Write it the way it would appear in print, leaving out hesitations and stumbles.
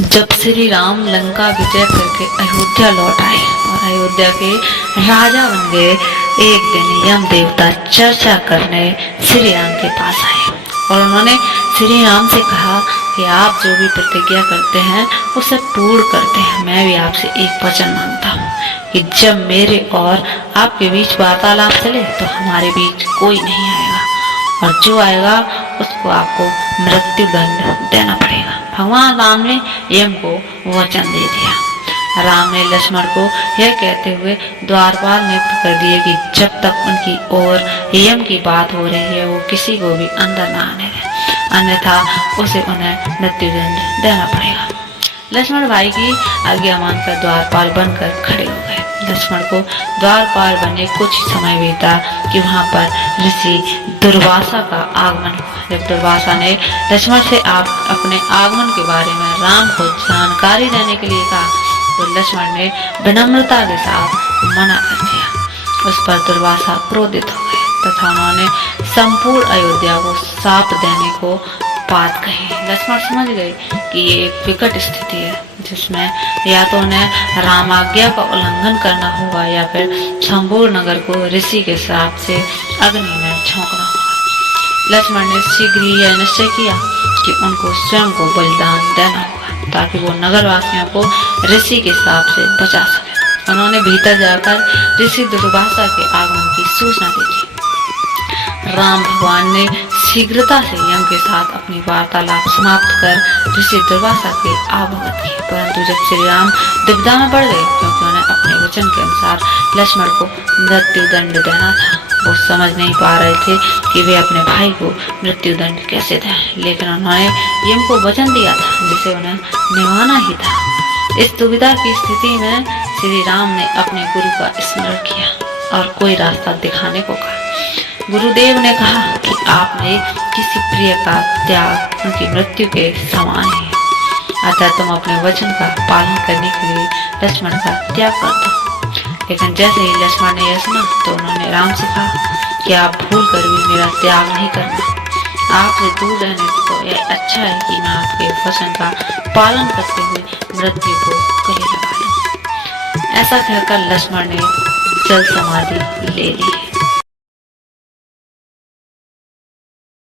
जब श्री राम लंका विजय करके अयोध्या लौट आए और अयोध्या के राजा बन गए, एक दिन यम देवता चर्चा करने श्री राम के पास आए और उन्होंने श्री राम से कहा कि आप जो भी प्रतिज्ञा करते हैं उसे पूर्ण करते हैं। मैं भी आपसे एक वचन मांगता हूँ कि जब मेरे और आपके बीच वार्तालाप चले तो हमारे बीच कोई नहीं आएगा और जो आएगा उसको आपको मृत्यु दंड देना पड़ेगा। भगवान राम ने यम को वचन दे दिया। राम ने लक्ष्मण को यह कहते हुए द्वारपाल नियुक्त कर दिए कि जब तक उनकी ओर यम की बात हो रही है वो किसी को भी अंदर न आने दें, अन्यथा उसे उन्हें मृत्यु दंड देना पड़ेगा। लक्ष्मण भाई की आज्ञा मानकर द्वारपाल बनकर खड़े हो गए। लक्ष्मण को द्वारपाल बने कुछ समय बीता कि वहां पर ऋषि दुर्वासा का आगमन हुआ। जब दुर्वासा ने लक्ष्मण से आप अपने आगमन के बारे में राम को जानकारी देने के लिए कहा तो लक्ष्मण ने विनम्रता के साथ मना कर दिया। उस पर दुर्वासा क्रोधित हो गए तथा उन्होंने संपूर्ण अयोध्या को शाप देने को बात कही। लक्ष्मण समझ गए कि ये एक विकट स्थिति है जिसमें या तो उन्हें राम आज्ञा का उल्लंघन करना होगा या फिर संपूर्ण नगर को ऋषि के श्राप से अग्नि में झोंकना होगा। लक्ष्मण ने शीघ्र ही यह निश्चय किया कि उनको स्वयं को बलिदान देना होगा ताकि वो नगरवासियों को ऋषि के श्राप से बचा सके। उन्होंने भीतर जाकर ऋषि दुर्वासा के आगमन की सूचना दी थी। राम भगवान ने शीघ्रता से यम के साथ अपनी वार्तालाप समाप्त कर ऋषि दुर्वासा के अवगत किए, परंतु जब श्री राम दुविधा में पड़ गए क्योंकि उन्हें अपने वचन के अनुसार लक्ष्मण को मृत्यु दंड देना था, वो समझ नहीं पा रहे थे कि वे अपने भाई को मृत्यु दंड कैसे दें। लेकिन उन्होंने यम को वचन दिया था जिसे उन्हें निभाना ही था। इस दुविधा की स्थिति में श्री राम ने अपने गुरु का स्मरण किया और कोई रास्ता दिखाने को कहा। गुरुदेव ने कहा कि आपने किसी प्रिय का त्याग उनकी मृत्यु के समान ही है, अतः तुम अपने वचन का पालन करने के लिए लक्ष्मण का त्याग कर दो। लेकिन जैसे ही लक्ष्मण ने यह सुना तो उन्होंने राम से कहा कि आप भूल कर भी मेरा त्याग नहीं करना। आपसे दूर रहने तो यह अच्छा है कि मैं आपके वचन का पालन करते हुए मृत्यु को गले लगा लूं। ऐसा कहकर लक्ष्मण ने जल समाधि ले ली।